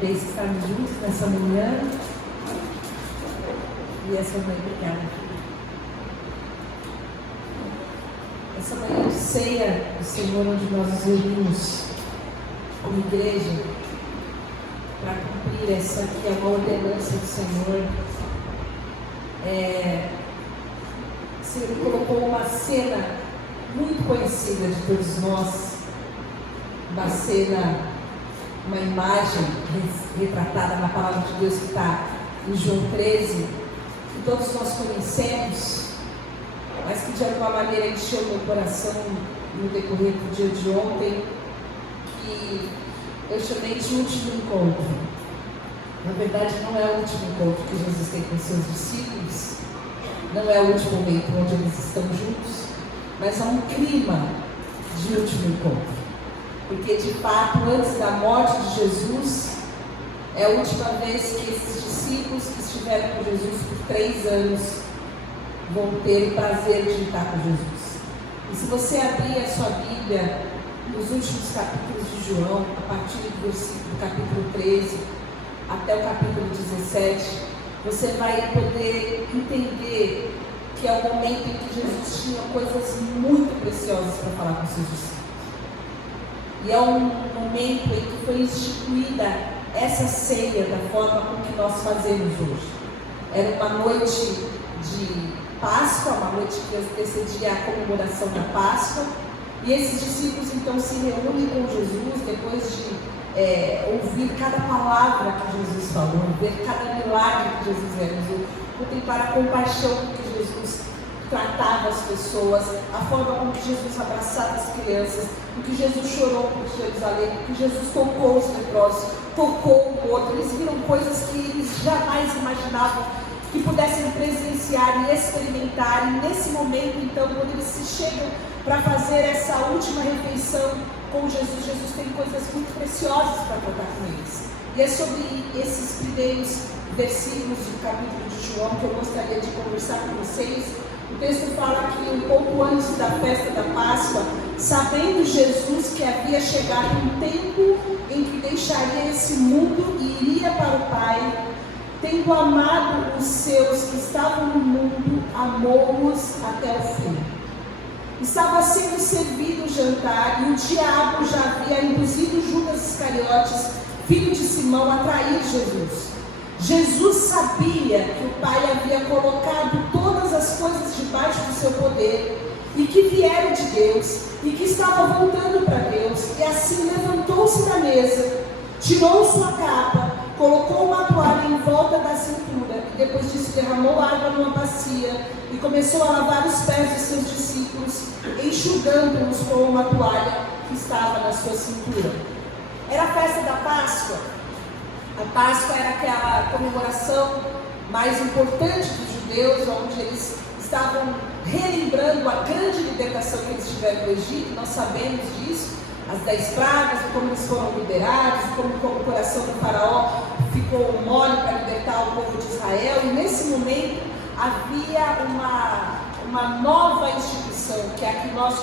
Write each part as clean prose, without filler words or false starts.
vez estarmos juntos nessa manhã. E essa manhã, obrigada. Essa manhã de ceia do Senhor, onde nós nos reunimos como igreja para cumprir essa aqui, é uma ordenança do Senhor. O Senhor colocou uma cena muito conhecida de todos nós, uma cena, uma imagem retratada na palavra de Deus que está em João 13, que todos nós conhecemos, mas que de alguma maneira encheu meu coração no decorrer do dia de ontem, que eu chamei de último encontro. Na verdade, não é o último encontro que Jesus tem com seus discípulos, não é o último momento onde eles estão juntos, mas há um clima de último encontro. Porque, de fato, antes da morte de Jesus, é a última vez que esses discípulos que estiveram com Jesus por 3 anos vão ter o prazer de estar com Jesus. E se você abrir a sua Bíblia nos últimos capítulos de João, a partir do capítulo 13 até o capítulo 17, você vai poder entender que é o momento em que Jesus tinha coisas muito preciosas para falar com seus discípulos. E é um momento em que foi instituída essa ceia da forma como que nós fazemos hoje. Era uma noite de Páscoa, uma noite que antecedia a comemoração da Páscoa, e esses discípulos então se reúnem com Jesus depois de ouvir cada palavra que Jesus falou, ver cada milagre que Jesus realizou, contemplar a compaixão com que Jesus tratava as pessoas, a forma como que Jesus abraçava as crianças, o que Jesus chorou por Jerusalém, o que Jesus tocou os leprosos, tocou o outro. Eles viram coisas que eles jamais imaginavam que pudessem presenciar e experimentar. E nesse momento, então, quando eles se chegam para fazer essa última refeição com Jesus, Jesus tem coisas muito preciosas para tratar com eles. E é sobre esses primeiros versículos do capítulo de João que eu gostaria de conversar com vocês. O texto fala que um pouco antes da festa da Páscoa, sabendo Jesus que havia chegado um tempo em que deixaria esse mundo e iria para o Pai, tendo amado os seus que estavam no mundo, amou-os até o fim. Estava sendo servido o jantar e o diabo já havia induzido Judas Iscariotes, filho de Simão, a trair Jesus. Jesus sabia que o Pai havia colocado todas as coisas debaixo do seu poder e que vieram de Deus e que estava voltando para Deus, e assim levantou-se da mesa, tirou sua capa, colocou uma toalha em volta da cintura e depois disso derramou água numa bacia e começou a lavar os pés de seus discípulos, enxugando-os com uma toalha que estava na sua cintura. Era a festa da Páscoa. A Páscoa era aquela comemoração mais importante dos judeus, onde eles estavam relembrando a grande libertação que eles tiveram do Egito. Nós sabemos disso, as 10 pragas, como eles foram liberados, como o coração do faraó ficou mole para libertar o povo de Israel. E nesse momento havia uma nova instituição, que é a que nós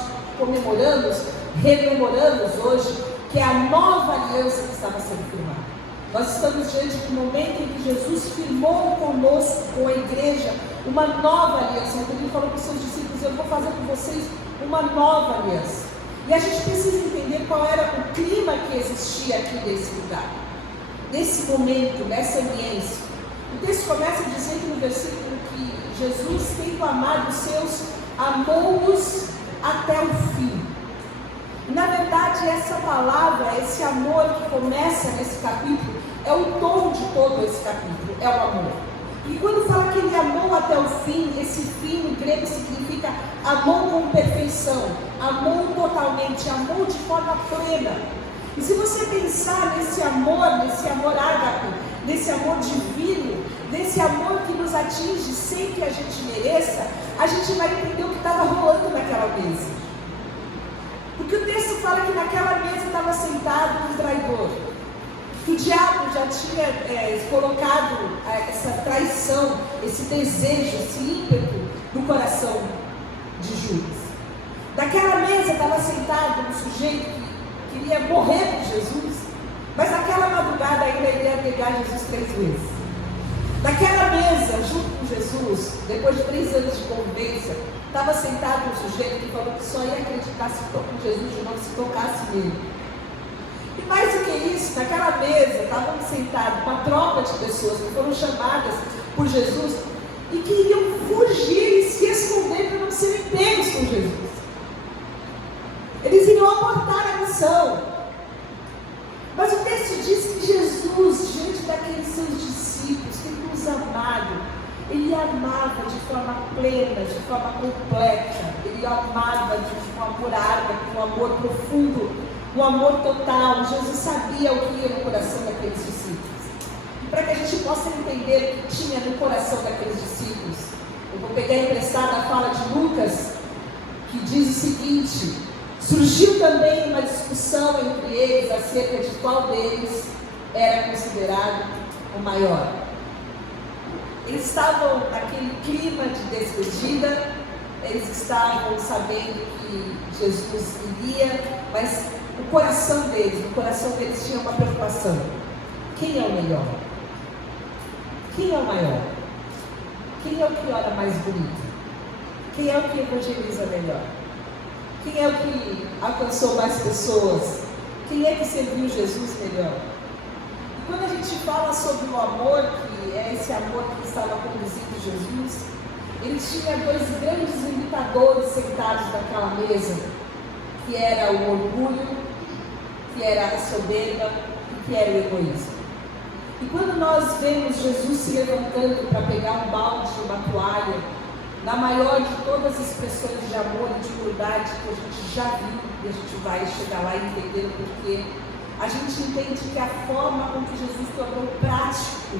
rememoramos hoje, que é a nova aliança que estava sendo firmada. Nós estamos diante do momento em que Jesus firmou conosco, com a igreja, uma nova aliança. Ele falou para os seus discípulos: eu vou fazer com vocês uma nova aliança. E a gente precisa entender qual era o clima que existia aqui nesse lugar, nesse momento, nessa ambiência. O texto começa dizendo no versículo que Jesus, tendo amado os seus, amou-os até o fim. Na verdade, essa palavra, esse amor que começa nesse capítulo, é o tom de todo esse capítulo, é o amor. E quando fala que ele amou até o fim, esse fim no grego significa amou com perfeição, amou totalmente, amou de forma plena. E se você pensar nesse amor ágape, nesse amor divino, nesse amor que nos atinge sem que a gente mereça, a gente vai entender o que estava rolando naquela mesa. Porque o texto fala que naquela mesa estava sentado um traidor. Que o diabo já tinha colocado essa traição, esse desejo, esse ímpeto no coração de Judas. Naquela mesa estava sentado um sujeito que queria morrer por Jesus, mas naquela madrugada ainda ele negar Jesus 3 vezes. Naquela mesa, junto com Jesus, depois de 3 anos de convivência, estava sentado um sujeito que falou que só ia acreditar com Jesus de novo se tocasse nele. E mais do que isso, naquela mesa estavam sentados uma tropa de pessoas que foram chamadas por Jesus e que iriam fugir e se esconder para não serem pegos com Jesus. Eles iriam abortar a missão. Mas o texto diz que Jesus, diante daqueles seus discípulos, tendo-os amado, ele amava de forma plena, de forma completa. Ele amava de um amor árduo, um amor profundo, um amor total. Jesus sabia o que ia no coração daqueles discípulos. E para que a gente possa entender o que tinha no coração daqueles discípulos, eu vou pegar emprestada a fala de Lucas, que diz o seguinte: surgiu também uma discussão entre eles acerca de qual deles era considerado o maior. Eles estavam naquele clima de despedida, eles estavam sabendo que Jesus iria, mas no coração deles tinha uma preocupação: quem é o melhor? Quem é o maior? Quem é o que ora mais bonito? Quem é o que evangeliza melhor? Quem é o que alcançou mais pessoas? Quem é que serviu Jesus melhor? E quando a gente fala sobre o amor, que é esse amor que estava conduzindo Jesus, ele tinha 2 grandes imitadores sentados naquela mesa, que era o orgulho, que era a soberba e que era o egoísmo. E quando nós vemos Jesus se levantando para pegar um balde e uma toalha, na maior de todas as expressões de amor e de humildade que a gente já viu, e a gente vai chegar lá e entender o porquê, a gente entende que a forma com que Jesus tornou prático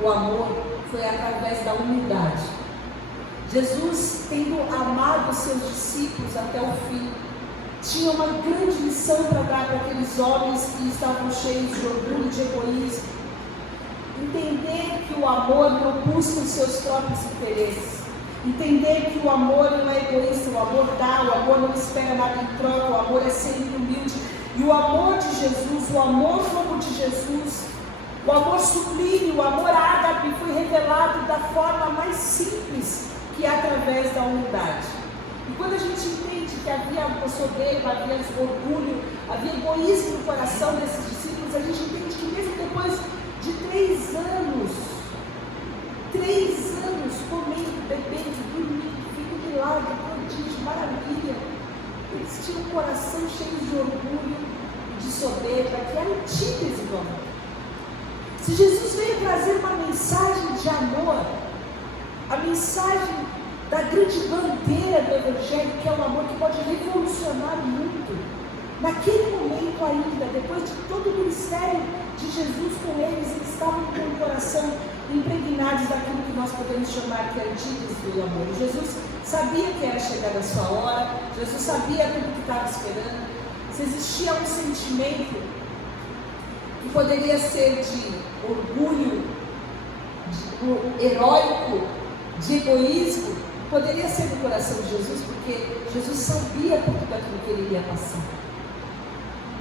o amor foi através da humildade. Jesus, tendo amado os seus discípulos até o fim, tinha uma grande lição para dar para aqueles homens que estavam cheios de orgulho e de egoísmo. Entender que o amor não busca os seus próprios interesses. Entender que o amor não é egoísta, o amor dá, o amor não espera nada em troca, o amor é sempre humilde. E o amor de Jesus, o amor como de Jesus, o amor sublime, o amor ágape foi revelado da forma mais simples, que é através da humildade. E quando a gente entende que havia uma soberba, havia orgulho, havia egoísmo no coração desses discípulos, a gente entende que mesmo depois de 3 anos, comendo, bebendo, dormindo, vindo milagre, prodígio, maravilha, eles tinham um coração cheio de orgulho, de soberba, que era antítese do amor. Se Jesus veio trazer uma mensagem de amor, a mensagem da grande bandeira do Evangelho, que é o amor que pode revolucionar o mundo, naquele momento ainda, depois de todo o ministério de Jesus com eles estavam com o coração impregnados daquilo que nós podemos chamar que é antítese do amor. E Jesus sabia que era chegada a sua hora, Jesus sabia tudo que estava esperando. Se existia um sentimento que poderia ser de orgulho, de heróico, de egoísmo, poderia ser no coração de Jesus, porque Jesus sabia tudo daquilo que ele ia passar.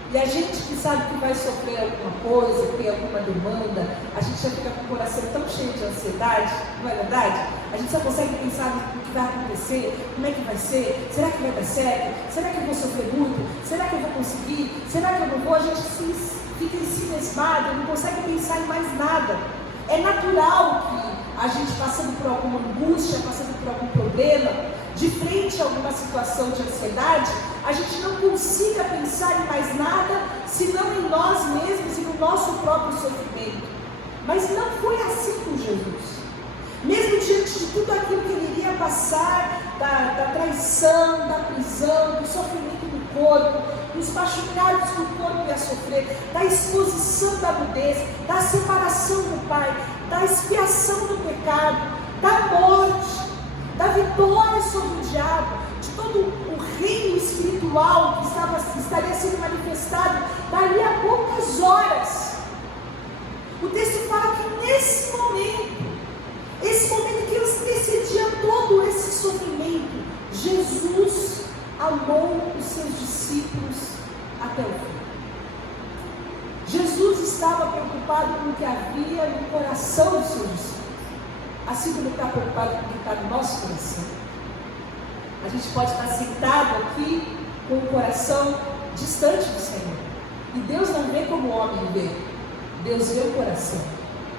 E a gente que sabe que vai sofrer alguma coisa, tem alguma demanda, a gente já fica com o coração tão cheio de ansiedade, não é verdade? A gente só consegue pensar no que vai acontecer, como é que vai ser, será que vai dar certo? Será que eu vou sofrer muito? Será que eu vou conseguir? Será que eu não vou? A gente fica ensimesmado, não consegue pensar em mais nada. É natural que a gente, passando por alguma angústia, passando por algum problema, de frente a alguma situação de ansiedade, a gente não consiga pensar em mais nada, senão em nós mesmos e no nosso próprio sofrimento. Mas não foi assim com Jesus. Mesmo diante de tudo aquilo que ele iria passar, da traição, da prisão, do sofrimento do corpo, dos machucados que o corpo ia sofrer, da exposição da nudez, da separação do Pai, da expiação do pecado, da morte, da vitória sobre o diabo, de todo o reino espiritual que estaria sendo manifestado dali a poucas horas. O texto fala que nesse momento que antecedia todo esse sofrimento, Jesus amou os seus discípulos até o fim. Jesus estava preocupado preocupado com o que havia no coração dos seus discípulos, assim como está preocupado com o que está no nosso coração. A gente pode estar sentado aqui com o coração distante do Senhor, e Deus não vê como o homem vê, Deus vê o coração.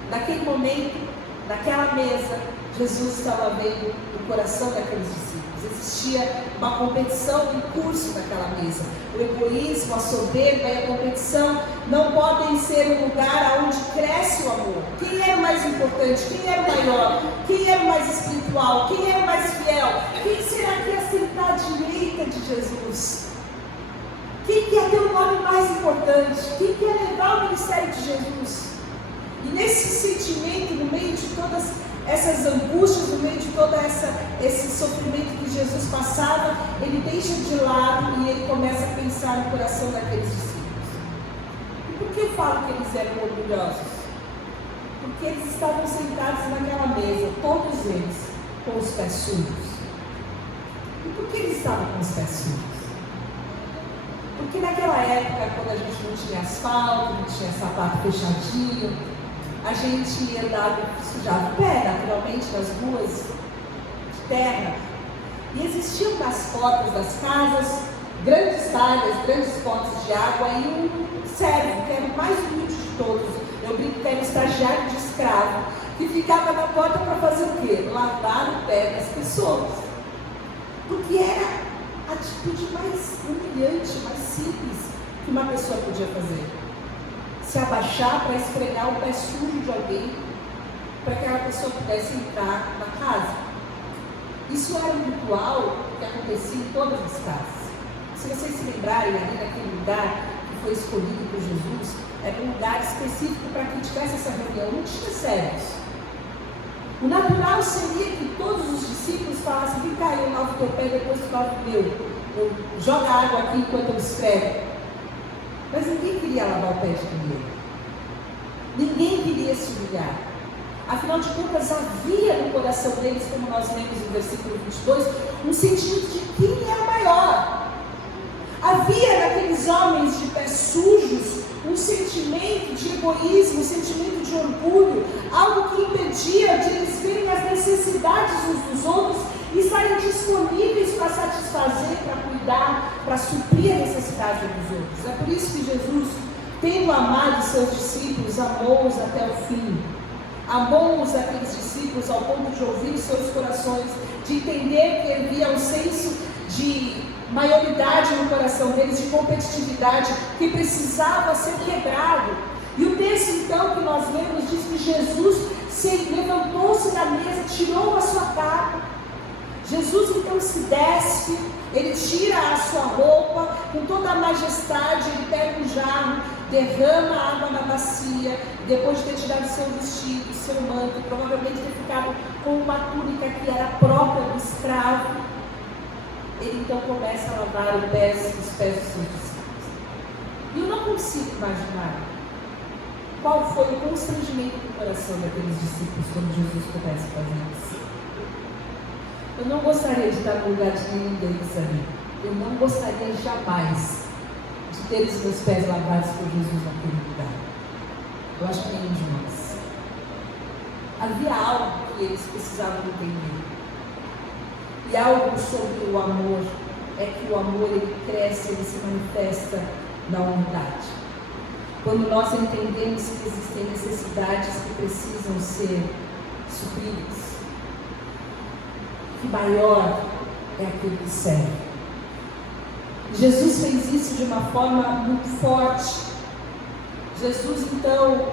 Naquele momento, naquela mesa, Jesus estava vendo o coração daqueles discípulos. Existia uma competição em curso naquela mesa. O egoísmo, a soberba e a competição não podem ser um lugar onde cresce o amor. Quem era o mais importante? Quem era o maior? Quem era o mais espiritual? Quem era o mais fiel? Quem será que ia sentar à direita de Jesus? Quem ia ter o nome mais importante? Quem ia levar o ministério de Jesus? E nesse sentimento, no meio de todas essas angústias, no meio de todo esse sofrimento que Jesus passava, ele deixa de lado e ele começa a pensar no coração daqueles discípulos. E por que eu falo que eles eram orgulhosos? Porque eles estavam sentados naquela mesa, todos eles, com os pés sujos. E por que eles estavam com os pés sujos? Porque naquela época, quando a gente não tinha asfalto, não tinha sapato fechadinho, a gente andava, sujava o pé, naturalmente, nas ruas de terra. E existiam nas portas das casas grandes talhas, grandes potes de água e um servo, que era o mais humilde de todos. Eu brinco que era um estagiário de escravo, que ficava na porta para fazer o quê? Lavar o pé das pessoas. Porque era a atitude mais humilhante, mais simples que uma pessoa podia fazer. Se abaixar para esfregar o pé sujo de alguém, para que aquela pessoa pudesse entrar na casa. Isso era um ritual que acontecia em todas as casas. Se vocês se lembrarem, ali naquele lugar que foi escolhido por Jesus, era um lugar específico para que tivesse essa reunião, não tinha servos. O natural seria que todos os discípulos falassem: vem cá, eu lavo o teu pé, depois tu lava o meu. Eu jogo a água aqui enquanto eu esfrego. Mas ninguém queria lavar o pé de ninguém. Ninguém queria se humilhar. Afinal de contas, havia no coração deles, como nós lemos no versículo 22, um sentimento de quem era maior. Havia naqueles homens de pés sujos um sentimento de egoísmo, um sentimento de orgulho, algo que impedia de eles verem as necessidades uns dos outros e estarem disponíveis para satisfazer, para cuidar, para suprir a necessidade dos outros. É por isso que Jesus, tendo amado seus discípulos, amou-os até o fim. Amou-os aqueles discípulos ao ponto de ouvir seus corações, de entender que havia um senso de maioridade no coração deles, de competitividade, que precisava ser quebrado. E o texto então que nós lemos diz que Jesus levantou-se da mesa, tirou a sua capa. Jesus então se despe, ele tira a sua roupa, com toda a majestade, ele pega um jarro, derrama a água na bacia, depois de ter tirado seu vestido, seu manto, provavelmente ter ficado com uma túnica que era própria do escravo, ele então começa a lavar os pés dos seus discípulos. E eu não consigo imaginar qual foi o constrangimento do coração daqueles discípulos quando Jesus começa a fazer isso. Eu não gostaria de estar no lugar de nenhum deles ali. Eu não gostaria jamais de ter os meus pés lavados por Jesus naquele lugar. Eu acho que nenhum de nós. Havia algo que eles precisavam entender. E algo sobre o amor é que o amor ele cresce, ele se manifesta na unidade. Quando nós entendemos que existem necessidades que precisam ser supridas, que maior é aquele que serve. Jesus fez isso de uma forma muito forte. Jesus então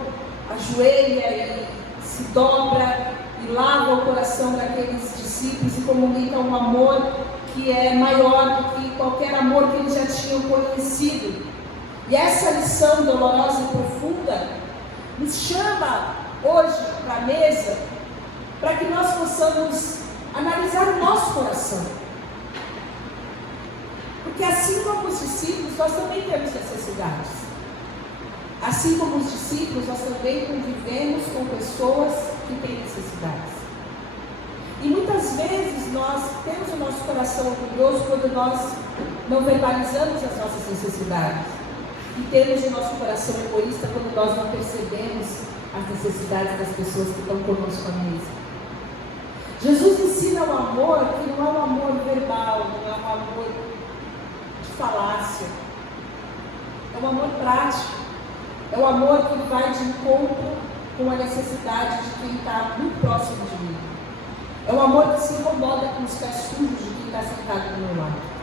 ajoelha e se dobra e lava o coração daqueles discípulos e comunica um amor que é maior do que qualquer amor que eles já tinham conhecido. E essa lição dolorosa e profunda nos chama hoje para a mesa para que nós possamos analisar o nosso coração. Porque assim como os discípulos, nós também temos necessidades. Assim como os discípulos, nós também convivemos com pessoas que têm necessidades. E muitas vezes nós temos o nosso coração orgulhoso quando nós não verbalizamos as nossas necessidades. e temos o nosso coração egoísta quando nós não percebemos as necessidades das pessoas que estão conosco à mesa. Jesus ensina o amor que não é um amor verbal, não é um amor de falácia, é um amor prático, é um amor que vai de encontro com a necessidade de quem está muito próximo de mim. É um amor que se incomoda com os pés sujos de quem está sentado do meu lado.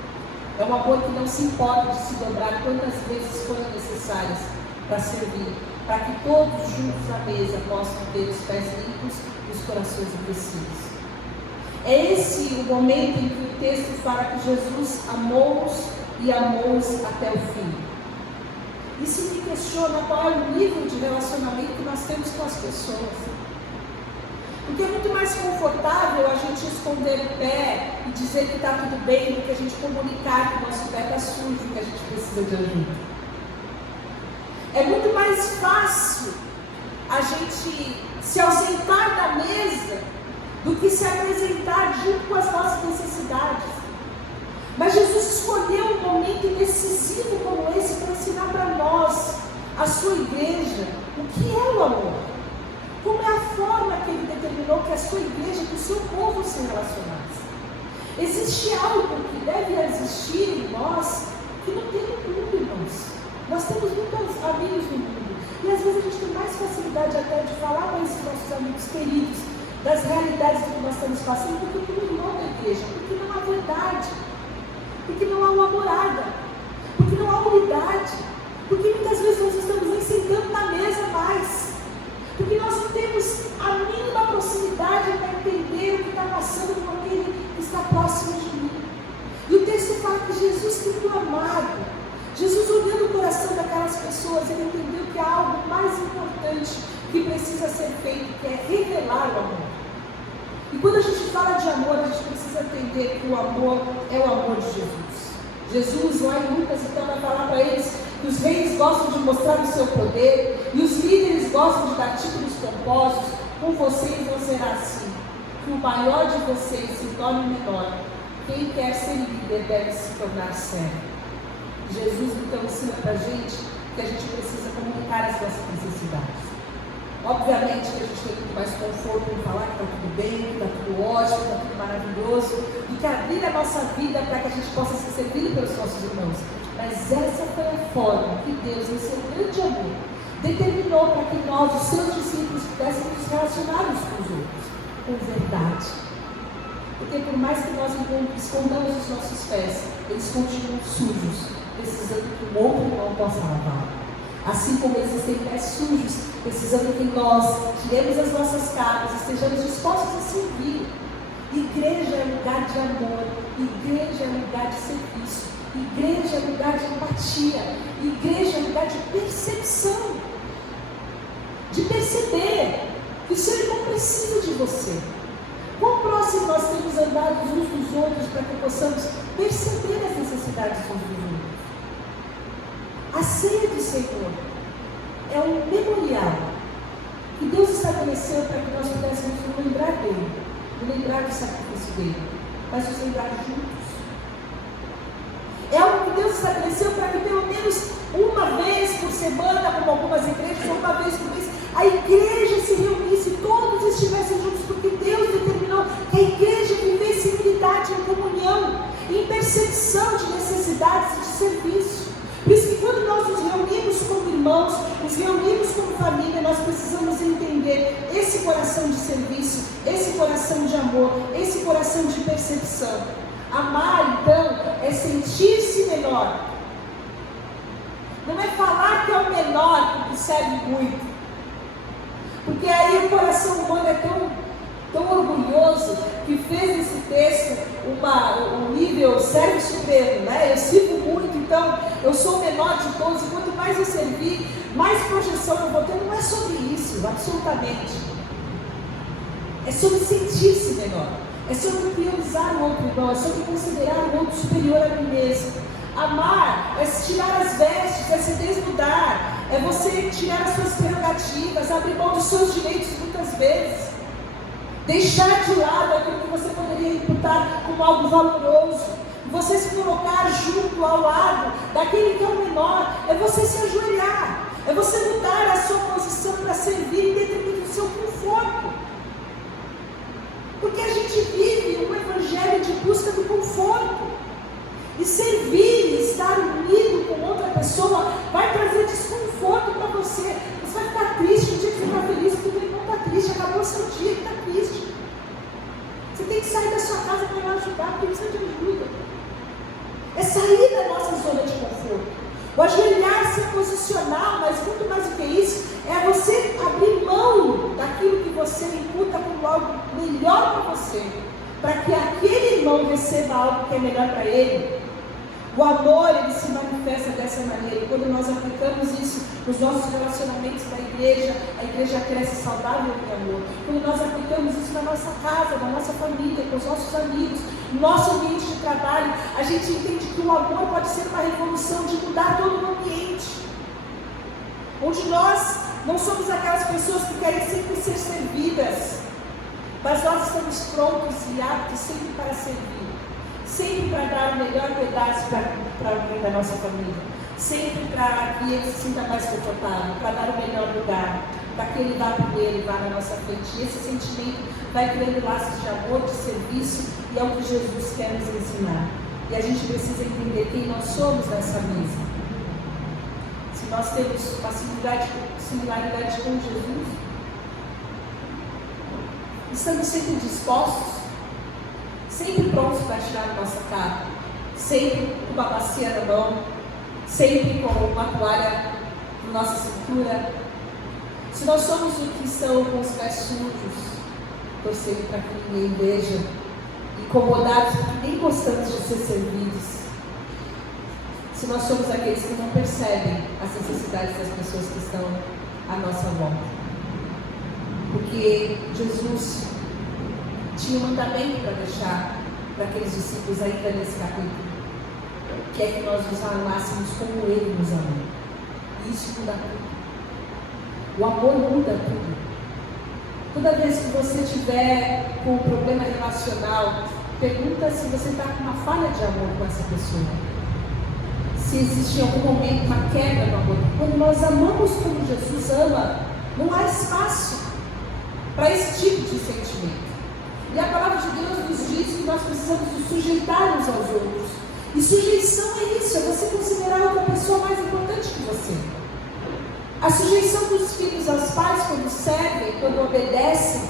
É um amor que não se importa de se dobrar quantas vezes forem necessárias para servir, para que todos juntos à mesa possam ter os pés limpos e os corações endurecidos. É esse o momento em que o texto fala que Jesus amou-os e amou-os até o fim. Isso me questiona qual é o nível de relacionamento que nós temos com as pessoas. Porque é muito mais confortável a gente esconder o pé e dizer que está tudo bem do que a gente comunicar que o nosso pé está sujo e que a gente precisa de ajuda. É muito mais fácil a gente se ausentar da mesa do que se apresentar junto com as nossas necessidades. Mas Jesus escolheu um momento decisivo como esse para ensinar para nós, a sua igreja, o que é o amor. Como é a forma que ele determinou que a sua igreja, que o seu povo se relacionasse. Existe algo que deve existir em nós que não tem no mundo, irmãos. Nós temos muitos amigos no mundo. E às vezes a gente tem mais facilidade até de falar com esses nossos amigos queridos das realidades do que nós estamos passando do que com o irmão da igreja. Porque não há verdade. Porque não há uma morada. Porque não há unidade. Porque muitas vezes nós estamos nem sentando na mesa mais. Porque nós não temos a mínima proximidade para entender o que está passando com aquele que está próximo de mim. E o texto fala que Jesus ficou amado. Jesus, olhando o coração daquelas pessoas, ele entendeu que há algo mais importante que precisa ser feito, que é revelar o amor. E quando a gente fala de amor, a gente precisa entender que o amor é o amor de Jesus. Jesus, lá em Lucas, então, vai falar para eles que os reis gostam de mostrar o seu poder e os líderes gostam de dar títulos pomposos. Com vocês não será assim. Que o maior de vocês se torne o menor. Quem quer ser líder deve se tornar servo. Jesus então ensina para a gente que a gente precisa comunicar as nossas necessidades. Obviamente que a gente tem muito mais conforto em falar que está tudo bem, que está tudo ótimo, que está tudo maravilhoso, e que abrir a nossa vida para que a gente possa ser servido pelos nossos irmãos. Mas essa foi a forma que Deus, em seu grande amor, determinou para que nós, os seus discípulos, pudéssemos nos relacionar uns com os outros, com verdade. Porque por mais que nós escondamos os nossos pés, eles continuam sujos, precisando que um outro irmão possa lavar. Assim como existem pés sujos, precisando que nós tiremos as nossas capas, estejamos dispostos a servir. Igreja é lugar de amor, igreja é lugar de serviço, igreja é lugar de empatia, igreja é lugar de percepção, de perceber que o seu irmão precisa de você. Quão próximo nós temos andado uns dos outros para que possamos perceber as necessidades uns dos outros. A ceia do Senhor é um memorial que Deus estabeleceu para que nós pudéssemos nos lembrar dele, nos lembrar do sacrifício dele, mas nos lembrar juntos. É algo que Deus estabeleceu para que pelo menos uma vez por semana, como algumas igrejas, ou uma vez por mês, a igreja se reunisse e todos estivessem juntos, porque Deus determinou que a igreja vivesse em unidade, em comunhão, em percepção de necessidades e de serviço. Por isso que quando nós nos reunimos como irmãos, nos reunimos como família, nós precisamos entender esse coração de serviço, esse coração de amor, esse coração de percepção. Amar, então, é sentir-se menor. Não é falar que é o menor porque serve muito. Porque aí o coração humano é tão orgulhoso que fez esse texto um nível servo supremo, né? Eu sirvo muito, então eu sou o menor de todos, e quanto mais eu servir, mais projeção eu vou ter. Não é sobre isso, absolutamente. É sobre sentir-se menor, é sobre priorizar o outro irmão, é sobre considerar o outro superior a mim mesmo. Amar é tirar as vestes, é se desnudar, é você tirar as suas prerrogativas, abrir mão dos seus direitos muitas vezes. Deixar de lado aquilo que você poderia imputar como algo valoroso. você se colocar junto, ao lado daquele que é o menor, é você se ajoelhar, é você mudar a sua posição para servir em detrimento do seu conforto. Porque a gente vive um evangelho de busca do conforto. E servir, estar unido com outra pessoa, vai trazer desconforto para você. Você vai ficar triste um dia que você está feliz, tudo bem, não está triste, acabou o seu dia e está triste. Você tem que sair da sua casa para ir lá ajudar, porque precisa de ajuda. É sair da nossa zona de conforto. O ajoelhar-se é posicionar, mas muito mais do que isso, é você abrir mão daquilo que você imputa como algo melhor para você, para que aquele irmão receba algo que é melhor para ele. O amor, ele se manifesta dessa maneira. Quando nós aplicamos isso nos nossos relacionamentos da igreja, a igreja cresce saudável em amor. Quando nós aplicamos isso na nossa casa, na nossa família, com os nossos amigos, no nosso ambiente de trabalho, a gente entende que o amor pode ser uma revolução de mudar todo o ambiente. Onde nós não somos aquelas pessoas que querem sempre ser servidas, mas nós estamos prontos e aptos sempre para servir. Sempre para dar o melhor pedaço para alguém da nossa família. Sempre para que ele se sinta mais confortável, para dar o melhor lugar, para que ele vá primeiro e vá na nossa frente. E esse sentimento vai criando laços de amor, de serviço, e é o que Jesus quer nos ensinar. E a gente precisa entender quem nós somos nessa mesa. Se nós temos uma similaridade com Jesus, estamos sempre dispostos, sempre prontos para tirar a nossa cara, sempre com uma bacia na mão, sempre com uma toalha na nossa cintura. Se nós somos os que estão com os pés sujos, torcendo para que ninguém veja, incomodados porque nem gostamos de ser servidos, se nós somos aqueles que não percebem as necessidades das pessoas que estão à nossa volta, porque Jesus tinha um mandamento para deixar para aqueles discípulos ainda nesse capítulo, que é que nós nos amássemos como Ele nos amou. E isso muda tudo. O amor muda tudo. Toda vez que você tiver com um problema relacional, pergunta se você está com uma falha de amor com essa pessoa. Se existe em algum momento uma quebra no amor. Quando nós amamos como Jesus ama, não há espaço para esse tipo de sentimento. E a palavra de Deus nos diz que nós precisamos nos sujeitar uns aos outros. E sujeição é isso, é você considerar outra pessoa mais importante que você. A sujeição dos filhos aos pais, quando servem, quando obedecem,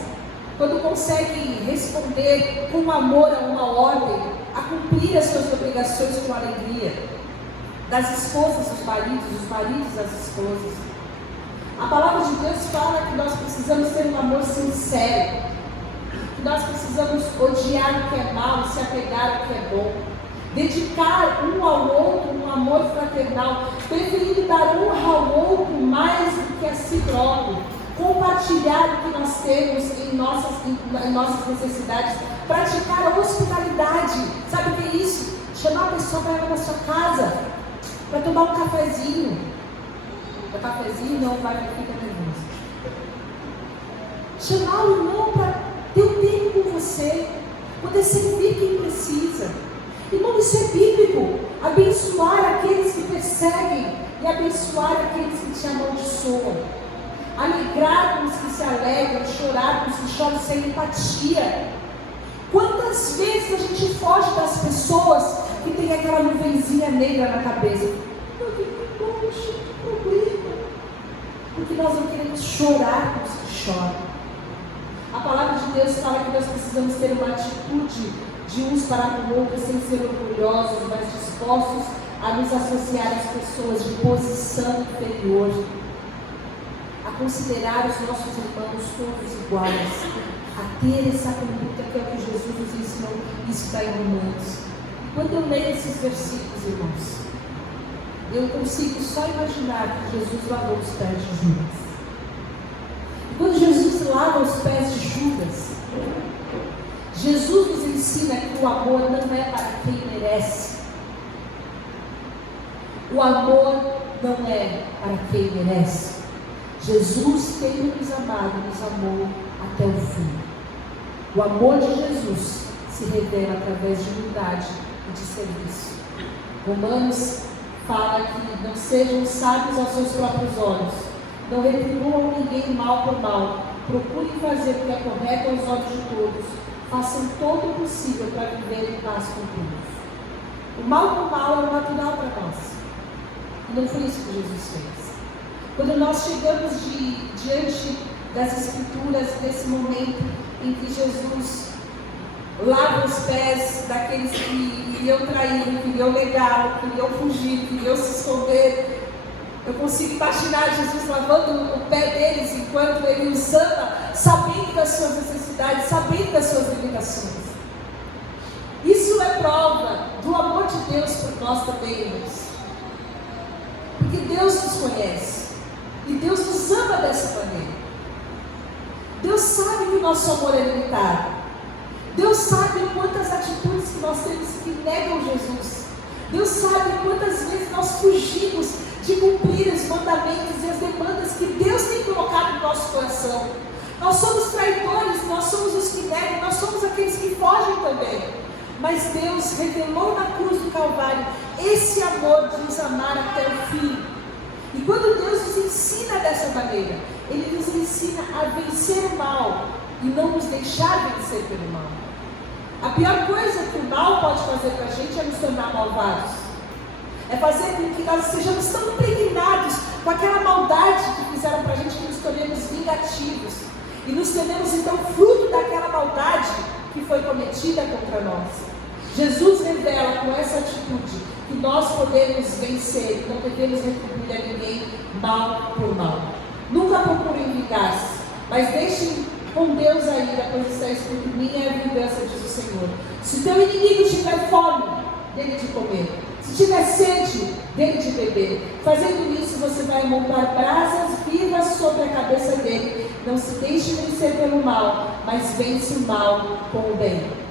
quando conseguem responder com amor a uma ordem, a cumprir as suas obrigações com alegria. Das esposas aos maridos, dos maridos às esposas. A palavra de Deus fala que nós precisamos ter um amor sincero. Nós precisamos odiar o que é mal, se apegar ao que é bom, dedicar um ao outro um amor fraternal, preferindo dar honra ao outro mais do que a si próprio, compartilhar o que nós temos em nossas necessidades, praticar a hospitalidade. Sabe o que é isso? Chamar a pessoa para ir na sua casa, para tomar um cafezinho. O cafezinho não vai, fica nervoso. Chamar o irmão para ter um tempo com você, poder servir quem precisa. Irmão, isso é bíblico. Abençoar aqueles que perseguem e abençoar aqueles que te amaldiçoam. Alegrar com os que se alegram, chorar com os que choram, sem empatia. Quantas vezes a gente foge das pessoas que tem aquela nuvenzinha negra na cabeça? Poxa, que problema. Porque nós não queremos chorar com os que choram. A palavra de Deus fala que nós precisamos ter uma atitude de uns para com o outro, sem ser orgulhosos, mas dispostos a nos associar às pessoas de posição inferior, a considerar os nossos irmãos todos iguais, a ter essa conduta que é o que Jesus nos ensinou. Isso está em Romanos. Quando eu leio esses versículos, irmãos, eu consigo só imaginar que Jesus lavou os pés de Judas. Quando Jesus lava os pés de Judas, Jesus nos ensina que o amor não é para quem merece. O amor não é para quem merece. Jesus, tendo nos amado, nos amou até o fim. O amor de Jesus se revela através de humildade, e de serviço. Romanos fala que não sejam sábios aos seus próprios olhos, não retribuam ninguém mal por mal, procurem fazer o que é correto aos olhos de todos, façam todo o possível para viver em paz com todos. O mal por mal é o natural para nós, e não foi isso que Jesus fez. Quando nós chegamos diante das Escrituras, nesse momento em que Jesus lava os pés daqueles que iriam traí-lo, que iriam negá-lo, que iriam fugir, que iriam se esconder, eu consigo imaginar Jesus lavando o pé deles enquanto ele os ama, sabendo das suas necessidades, sabendo das suas limitações. Isso é prova do amor de Deus por nós também, irmãos. Porque Deus nos conhece e Deus nos ama dessa maneira. Deus sabe que o nosso amor é limitado. Deus sabe quantas atitudes que nós temos que negam Jesus. Deus sabe quantas vezes nós fugimos de cumprir os mandamentos e as demandas que Deus tem colocado no nosso coração. Nós somos traidores, nós somos os que negam, nós somos aqueles que fogem também. Mas Deus revelou na cruz do Calvário esse amor de nos amar até o fim. E quando Deus nos ensina dessa maneira, Ele nos ensina a vencer o mal e não nos deixar vencer pelo mal. A pior coisa que o mal pode fazer para a gente é nos tornar malvados. É fazer com que nós sejamos tão impregnados com aquela maldade que fizeram para a gente que nos tornemos vingativos. E nos tornemos então fruto daquela maldade que foi cometida contra nós. Jesus revela com essa atitude que nós podemos vencer, não devemos retribuir a ninguém mal por mal. Nunca procurem vingar-se, mas deixem com Deus a ira, pois está escrito: minha é a vingança, diz o Senhor. Se teu inimigo tiver fome, dê-lhe de comer. Se tiver sede, dê-lhe de beber. Fazendo isso, você vai montar brasas vivas sobre a cabeça dele. Não se deixe vencer pelo mal, mas vence o mal com o bem.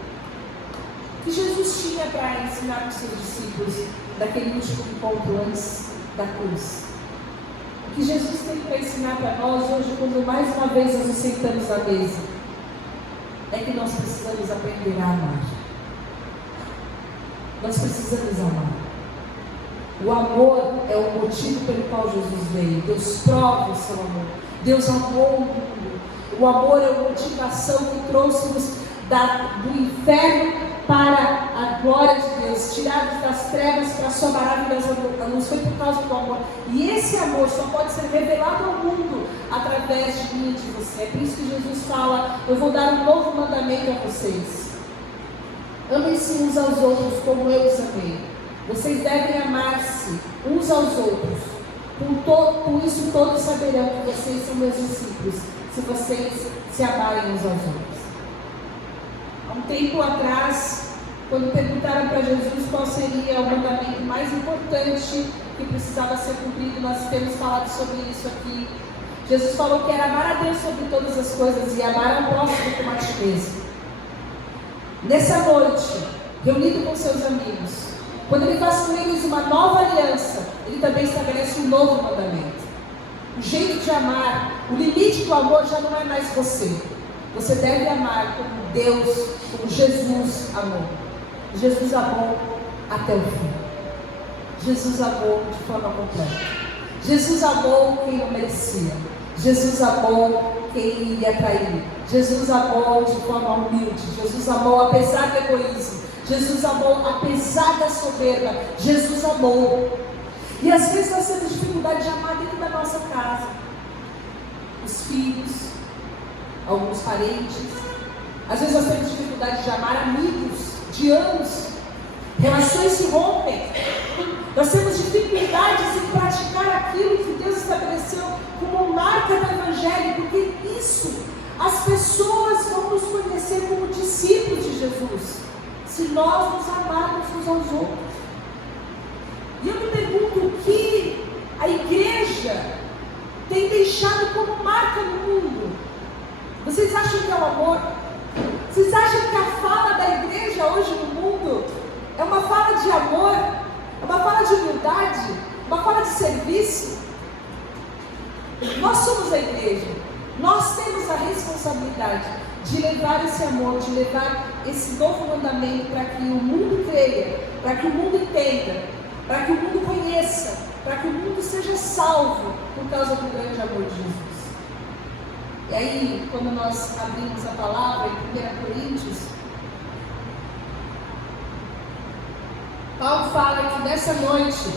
O que Jesus tinha para ensinar para os seus discípulos daquele último encontro antes da cruz? O que Jesus tem para ensinar para nós hoje, quando mais uma vez nós nos sentamos à mesa, é que nós precisamos aprender a amar. Nós precisamos amar. O amor é o motivo pelo qual Jesus veio. Deus prova o seu amor. Deus amou o mundo. O amor é a motivação que trouxe-nos do inferno para a glória de Deus, tirados das trevas para a sua maravilhosa luz. Foi por causa do amor. E esse amor só pode ser revelado ao mundo através de mim e de você. É por isso que Jesus fala: eu vou dar um novo mandamento a vocês. Amem-se uns aos outros como eu os amei. Vocês devem amar-se uns aos outros. Com isso todos saberão que vocês são meus discípulos, se vocês se amarem uns aos outros. Há um tempo atrás, quando perguntaram para Jesus qual seria o mandamento mais importante que precisava ser cumprido, nós temos falado sobre isso aqui. Jesus falou que era amar a Deus sobre todas as coisas e amar ao próximo como a ti mesmo. Nessa noite, reunido com seus amigos, quando ele faz com eles uma nova aliança, ele também estabelece um novo mandamento. O jeito de amar, o limite do amor já não é mais você. Você deve amar como Deus, como Jesus amou. Jesus amou até o fim. Jesus amou de forma completa. Jesus amou quem não merecia. Jesus amou quem iria trair. Jesus amou de forma humilde. Jesus amou apesar do egoísmo. Jesus amou apesar da soberba. Jesus amou. E às vezes nós temos dificuldade de amar dentro da nossa casa. Os filhos, alguns parentes. Às vezes nós temos dificuldade de amar amigos de anos. Relações se rompem. Nós temos dificuldades em praticar aquilo que Deus estabeleceu como marca do Evangelho, porque isso, as pessoas vão nos conhecer como discípulos de Jesus, se nós nos amarmos uns aos outros. E eu me pergunto o que a igreja tem deixado como marca no mundo. Vocês acham que é o amor? Vocês acham que a fala da igreja hoje no mundo é uma fala de amor? É uma fala de humildade? Uma fala de serviço? Nós somos a igreja. Nós temos a responsabilidade de levar esse amor, de levar esse novo mandamento para que o mundo creia, para que o mundo entenda, para que o mundo conheça, para que o mundo seja salvo por causa do grande amor de Jesus. E aí, quando nós abrimos a palavra em 1 Coríntios, Paulo fala que nessa noite,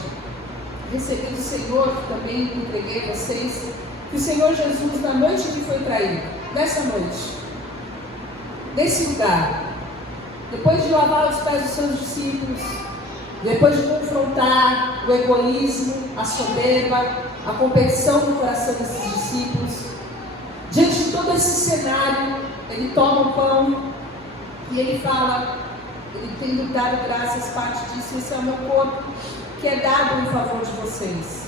recebi do Senhor, que também entreguei a vocês, que o Senhor Jesus, na noite que foi traído, nessa noite, nesse lugar, depois de lavar os pés dos seus discípulos, depois de confrontar o egoísmo, a soberba, a competição no coração desses discípulos, diante de todo esse cenário, ele toma o pão e ele fala, ele tem dado graças, parte disso, esse é o meu corpo, que é dado em favor de vocês.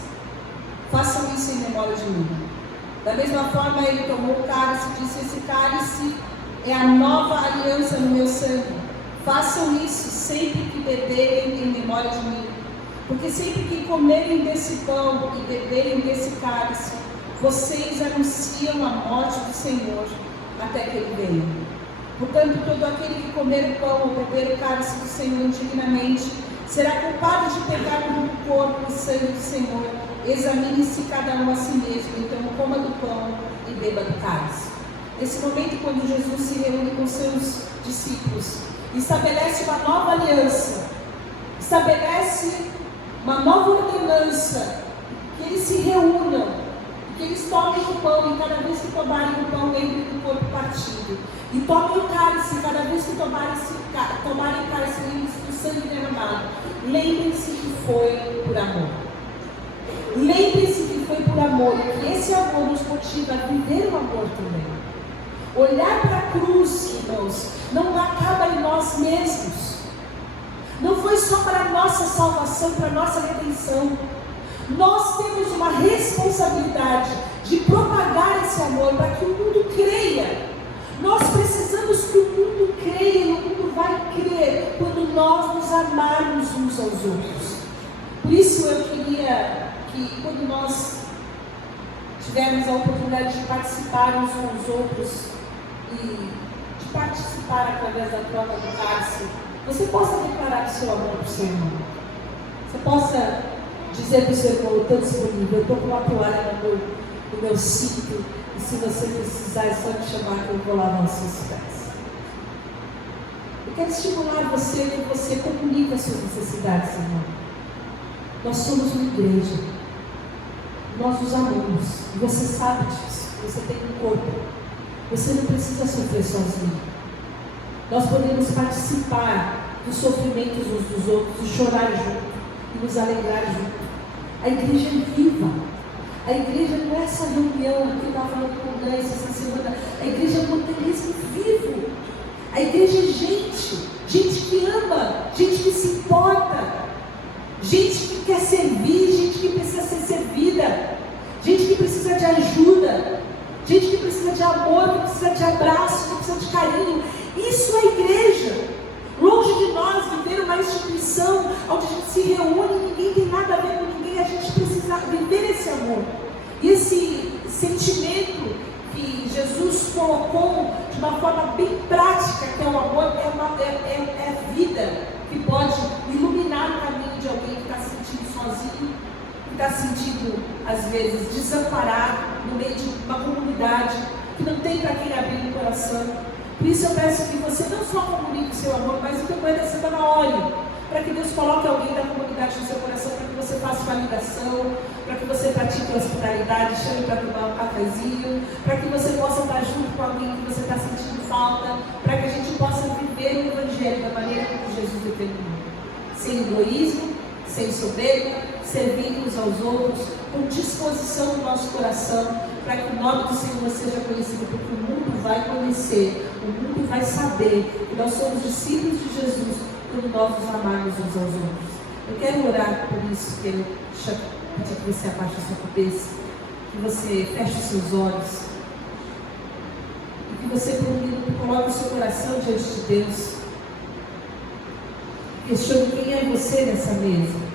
Façam isso em memória de mim. Da mesma forma, ele tomou o cálice e disse, esse cálice é a nova aliança no meu sangue. Façam isso sempre que beberem em memória de mim. Porque sempre que comerem desse pão e beberem desse cálice, vocês anunciam a morte do Senhor até que Ele venha. Portanto, todo aquele que comer o pão ou beber o cálice do Senhor indignamente, será culpado de pecar no corpo e sangue do Senhor. Examine-se cada um a si mesmo, então coma do pão e beba do cálice. Nesse momento, quando Jesus se reúne com seus discípulos, estabelece uma nova aliança, estabelece uma nova ordenança, que eles se reúnam, que eles tomem o pão e cada vez que tomarem o pão, lembrem do corpo partido. E tomem o cálice, cada vez que tomarem o cálice, lembrem-se do sangue derramado. Lembrem-se que foi por amor. Lembrem-se que foi por amor e que esse amor nos motiva a viver o amor também. Olhar para a cruz, irmãos, não acaba em nós mesmos. Não foi só para a nossa salvação, para a nossa redenção. Nós temos uma responsabilidade de propagar esse amor para que o mundo creia. Nós precisamos que o mundo creia e o mundo vai crer quando nós nos amarmos uns aos outros. Por isso eu queria que quando nós tivermos a oportunidade de participar uns com os outros e de participar através da troca do cálice, você possa declarar o seu amor para o seu irmão. Você possa dizer para o seu irmão, eu estou disponível, eu estou com uma toalha no meu cinto, e se você precisar é só me chamar que eu vou lavar os seus pés. Eu quero estimular você que você comunique as suas necessidades, irmão. Nós somos uma igreja, nós nos amamos, e você sabe disso, você tem um corpo, você não precisa sofrer sozinho. Nós podemos participar dos sofrimentos uns dos outros, e chorar junto, e nos alegrar junto. A igreja é viva. A igreja não é essa reunião que eu estava falando com o Gleice essa semana. A igreja é um organismo vivo. A igreja é gente que ama, gente que se importa, gente que quer servir, gente que precisa ser servida, gente que precisa de ajuda, gente que precisa de amor, que precisa de abraço, que precisa de carinho. Isso é igreja. Longe de nós viver uma instituição onde a gente se reúne e ninguém tem nada a ver com ninguém, a gente precisa viver esse amor. E esse sentimento que Jesus colocou de uma forma bem prática, que é o amor, é a vida que pode iluminar o caminho de alguém que está se sentindo sozinho, que está se sentindo, às vezes, desamparado no meio de uma comunidade, que não tem para quem abrir o coração. Por isso eu peço que você não só comunique o seu amor, mas o que eu da semana ore, para que Deus coloque alguém da comunidade no seu coração, para que você faça uma ligação, para que você pratique hospitalidade, chame para tomar um cafezinho, para que você possa estar junto com alguém que você está sentindo falta, para que a gente possa viver o Evangelho da maneira como Jesus determinou. Sem egoísmo, sem soberba, servindo uns aos outros, com disposição no nosso coração, para que o nome do Senhor seja conhecido, porque o mundo vai conhecer, o mundo vai saber que nós somos discípulos de Jesus quando nós nos amarmos uns aos outros. Eu quero orar por isso, que eu pedir que você abaixe a sua cabeça, que você feche os seus olhos, e que você por um minuto coloque o seu coração diante de Deus. Questione quem é você nessa mesa.